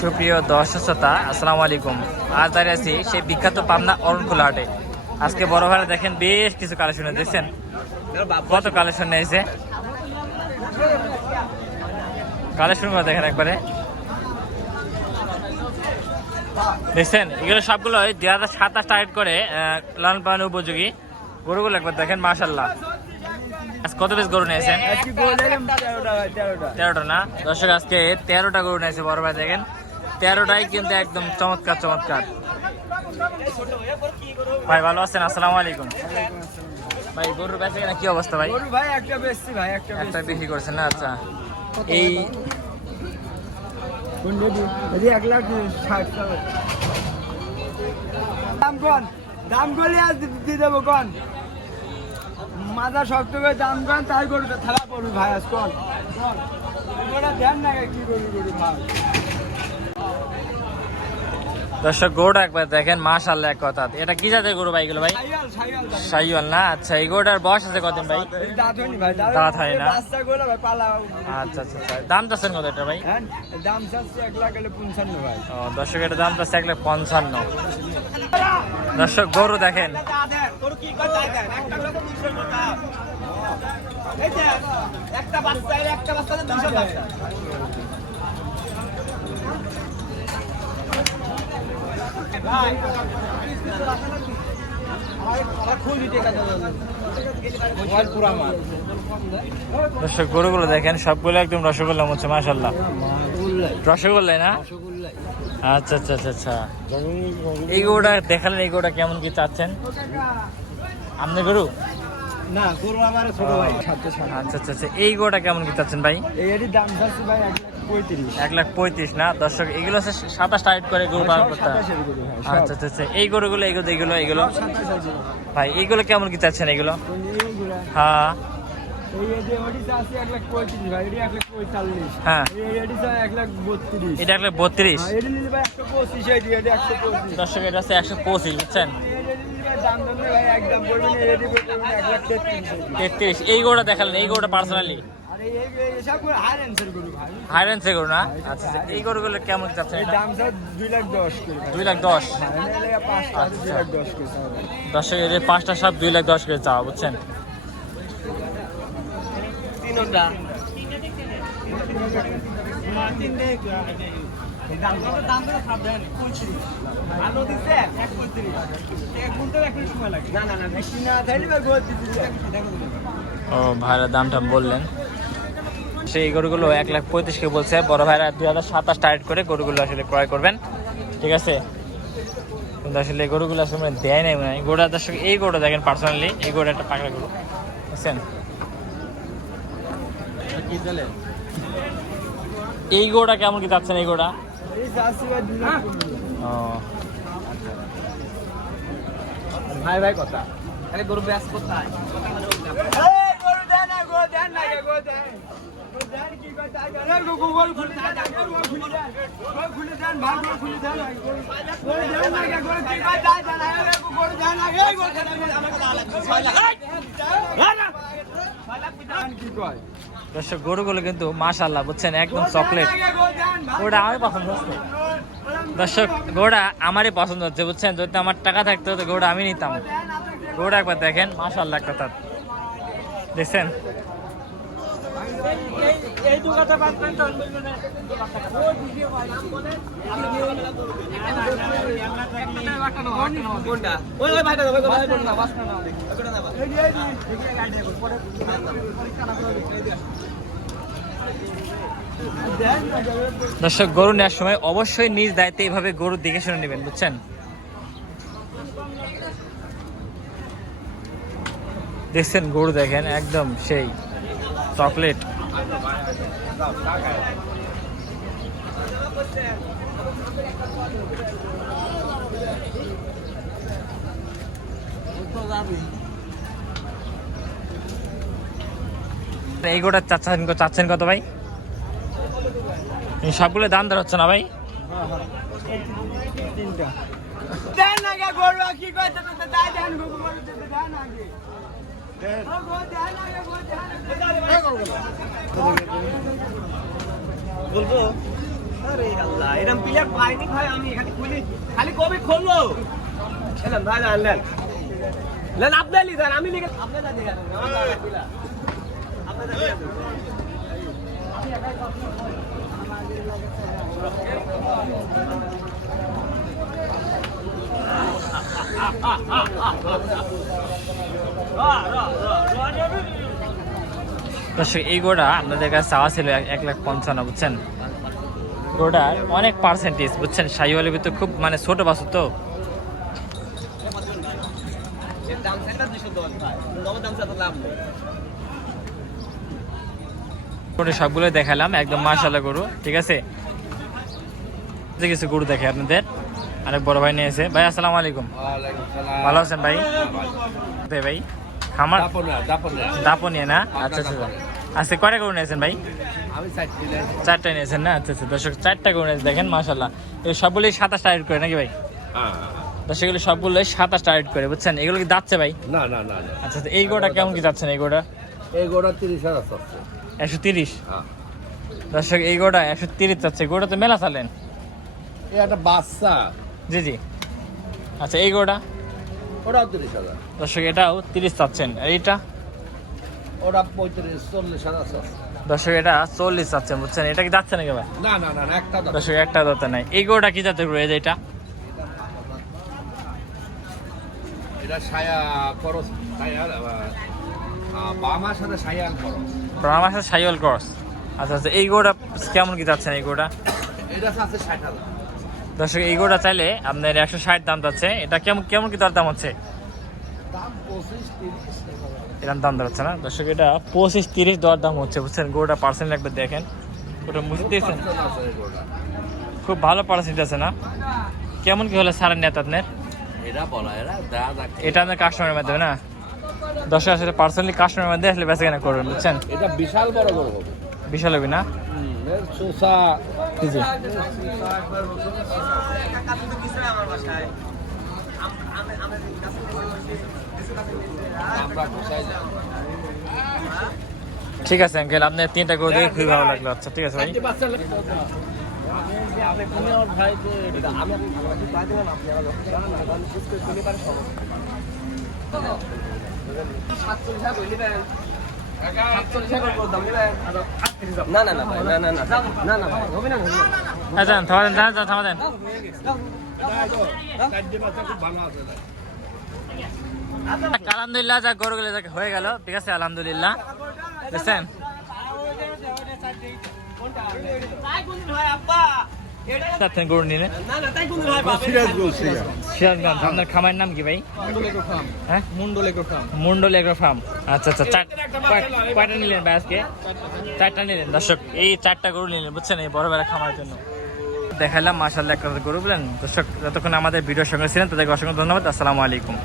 সুপ্রিয় দর্শক শ্রোতা, আসসালামু আলাইকুম। আজ দাঁড়িয়ে আছি সেই বিখ্যাত পাবনা অরণকুলা হাটে। আজকে বড় ভাইরা দেখেন বেশ কিছু কালেকশন দেখছেন, কত কালেকশন নিয়েছে। কালেকশন করে দেখেন একবারে দেখছেন, এগুলো সবগুলো 2027 টার্গেট করে লালন পালন উপযোগী গরুগুলো একবার দেখেন। মাশাআল্লাহ, কত পিস গরু নিয়েছেন? 13টা না দর্শক, আজকে 13টা গরু নিয়েছে বড় ভাই। দেখেন 13টাই কিন্তু একদম চমৎকার চমৎকার। ভাই ভালো আছেন? আসসালামু আলাইকুম। ভাই গরুর বেচা কেনা কি অবস্থা ভাই? একটা বিক্রি করছেন না? আচ্ছা, এই দাম করলে দিয়ে দেবো কন, মাথা শক্ত করে দাম করেন তাই করবে থালা পড়বি ভাই। আজ কন ধ্যান না কি করবি গরু ভাই। দর্শক গরুটা একবার দেখেন, মাশাআল্লাহ এক কথা। এটা কি জাতের গরু ভাই এগুলো ভাই? শাহিওয়াল না? আচ্ছা, এই গরুটার বয়স আছে কতদিন ভাই? দাঁত হয় না? আচ্ছা আচ্ছা আচ্ছা, দাম চাচ্ছেন কত এটা ভাই? দাম চাচ্ছে 1,55,000 ভাই। ও দর্শক, এটা দাম চাচ্ছে 1,55,000। দর্শক গরু দেখেন, একটা বাচ্চা একটা বাচ্চা 200 টাকা। দর্শক গরুগুলো দেখেন, সবগুলো একদম রসগোল্লা হচ্ছে। মাশাআল্লাহ, রসগোল্লাই না? আচ্ছা আচ্ছা আচ্ছা আচ্ছা, এই গরুটা দেখালেন। এই গরুটা কেমন কি চাচ্ছেন আপনি? গরু না, গরু আমার ছোট ভাই। আচ্ছা আচ্ছা আচ্ছা, এই গরুটা কেমন কি চাচ্ছেন ভাই? এর দাম চাচ্ছি ভাই 1,35,000। 1,35,000 না দর্শক, এগুলো হচ্ছে 27 টাইট করে গরু পালন করতে হয়। আচ্ছা আচ্ছা আচ্ছা, এই গরুগুলো এগুলো এগুলো এগুলো ভাই এইগুলো কেমন কি চাচ্ছেন এগুলো? হ্যাঁ হ্যাঁ, এটা 1,32,000। দর্শক এটা হচ্ছে 125, বুঝছেন? 33। এই গরুটা দেখালেন, এই গরুটা পার্সোনালি হাইরেন্সের গরু না? আচ্ছা আচ্ছা, এই গরুগুলো কেমন চাচ্ছেন? 2,10,000। আচ্ছা দর্শক, এই যে 5টা সব 2,10,000 করে চাওয়া, বুঝছেন? ও ভাইরা দামটা বললেন, সেই গরুগুলো 1,35,000 বলছে বড় ভাইরা। 2027 টার্গেট করে গরুগুলো আসলে ক্রয় করবেন, ঠিক আছে? কিন্তু আসলে এই গরুগুলো আসলে দেয় নাই মনে হয়। গরুটা দর্শক, এই গরুটা দেখেন পার্সোনালি, এই গরুটা একটা পাকড়া গরু, বুঝছেন? এই গরুটা কেমন কি যাচ্ছেন? এই গরুটা ভাই ভাই কথা আরে গরু ব্যাস কোথায়? গরু দেন না, গরু দেন না, গরু দেন। দেন কি কথা? আরে গরু খুলে দেন, গরু খুলে দেন, গরু খুলে দেন, ভাই গরু খুলে দেন, গরু দেন না, গরু কি কথা? দেন না, গরু দেন না, এই গরু দেন আমাকে দাও লাগবে 6 লাখ। কি কয়? দর্শক গরুগুলো কিন্তু মাশাআল্লাহ, বুঝছেন? একদম চকলেট। গরুটা আমি পছন্দ হচ্ছে দর্শক, গরুটা আমারই পছন্দ হচ্ছে, বুঝছেন? যদি আমার টাকা থাকতো তো গরুটা আমি নিতাম। গরুটা একবার দেখেন, মাশাআল্লাহ একটা তার, দেখছেন? দর্শক গরু নেওয়ার সময় অবশ্যই নিজ দায়িত্বে এইভাবে গরু দেখে শুনে নেবেন, বুঝছেন? দেখছেন গরু দেখেন, একদম সেই চকলেট। এই গোটা চাচ্ছেন কত ভাই? সবগুলো দাম দর হচ্ছে না ভাই? বলবো আরে আল্লাহ এরকম প্লেয়ার পাইনি ভাই আমি খালি কবে খোলো এলাম ভাই আনলেন লেন আপনি লিখেন আমি লিখে আপনি যা দিলেন আপনি যা দিলেন দর্শক এই গোড়া আপনাদের কাছে চাওয়া ছিল 1,55,000 বুঝছেন। গোড়ার অনেক পার্সেন্টেজ বুঝছেন, শাহিওয়ালের ভিতরে খুব মানে ছোট বাছুর তো। এর দাম সেটা 210 ভাই নগদ দাম সেটা লাভ নেই গোড়া সবগুলো দেখালাম একদম মাশাআল্লাহ গরু, ঠিক আছে। যে কিছু গরু দেখে আপনাদের আরেক বড় ভাই নিয়েছে। ভাই আসসালামু আলাইকুম। ওয়ালাইকুম সালাম ভালো আছেন ভাই? ভাই খামার দাপনিয়া না? আচ্ছা আচ্ছা আজকে কয়টা গরু নিয়েছেন ভাই? আমি চারটা নিয়েছেন না? আচ্ছা আচ্ছা দর্শক 4টা গরু নিয়েছেন দেখেন মাশাআল্লাহ। এই সবগুলোই 27 টাইট করে নাকি ভাই? দর্শক এগুলো সবগুলোই 27 টাইট করে বুঝছেন। এগুলো কি যাচ্ছে ভাই? না না না আচ্ছা আচ্ছা এই গোটা কেমন কি যাচ্ছেন? এই গোটা এই গোড়া 30,000 আছে 130। হ্যাঁ দর্শক এই গোটা 130 যাচ্ছে। গোটা তো মেলা চালেন। এই একটা বাচ্চা জি জি। আচ্ছা এই গোটা ওটাও 30,000 দর্শক এটাও 30 চাচ্ছেন। আর এইটা ওটা 35-40,000 আছে দর্শক এটা 40 চাচ্ছেন বুঝছেন। এটা কি যাচ্ছে নাকি ভাই? না না না একটা দাম দর্শক একটা দরতে নাই। এই গোটা কি জাতের গরু? এই যে এটা এটা ছায়া খরচ ছায়া বামার সাথে ছায়া খরচ আমার সাথে সাইওয়াল ক্রস। আচ্ছা আচ্ছা এই গোটা কেমন কি যাচ্ছেন? এই গোটা এটা আছে 60,000 দর্শক এই গোটা চাইলে আপনার 160 দাম যাচ্ছে। এটা কেমন কেমন কি দর দাম হচ্ছে? দাম 25-30 এরকম দাম দর হচ্ছে না দর্শক। এটা 25-30 দর দাম হচ্ছে বুঝছেন। গোটা পার্সেন্ট একবার দেখেন, ওটা মুছে দিয়েছেন, আছে এই গোড়া খুব ভালো পার্সেন্ট আছে না? কেমন কি হলে সারেন নেত আপনার? এটা বলা এরা দাদা এটা আপনার কাস্টমারের মাধ্যমে না? দর্শক আসলে পার্সোনালি কাস্টমারের মধ্যে আসলে বেচা কেনা করবেন বুঝছেন। এটা বিশাল বড় গরু হবে বিশাল হবে না? এর চোষা জি জি। আমরা কোথায় যাই ঠিক আছে আঙ্কেল, আপনার 3টা করে দেখে খুবই ভালো লাগলো। আচ্ছা ঠিক আছে ভাই। না না না ভাই না না না না না ভাই হবে না আচ্ছা থামা দেন, থামা দেন। আলহামদুলিল্লাহ যা গরুগুলো যা হয়ে গেল, ঠিক আছে আলহামদুলিল্লাহ। দেখছেন গরু নিলে সিরাজগঞ্জ। আপনার খামারের নাম কি ভাই? হ্যাঁ মুন্ডল এগ্রো ফার্ম। আচ্ছা আচ্ছা কয়টা নিলেন ভাই আজকে? 4টা নিলেন। দর্শক এই 4টা গরু নিলেন বুঝছেন এই বড় বড় খামারের জন্য। দেখালাম মাশাআল্লাহ একটা গরু বলেন। দর্শক যতক্ষণ আমাদের ভিডিওর সঙ্গে ছিলেন তাদেরকে অসংখ্য ধন্যবাদ। আসসালামু আলাইকুম।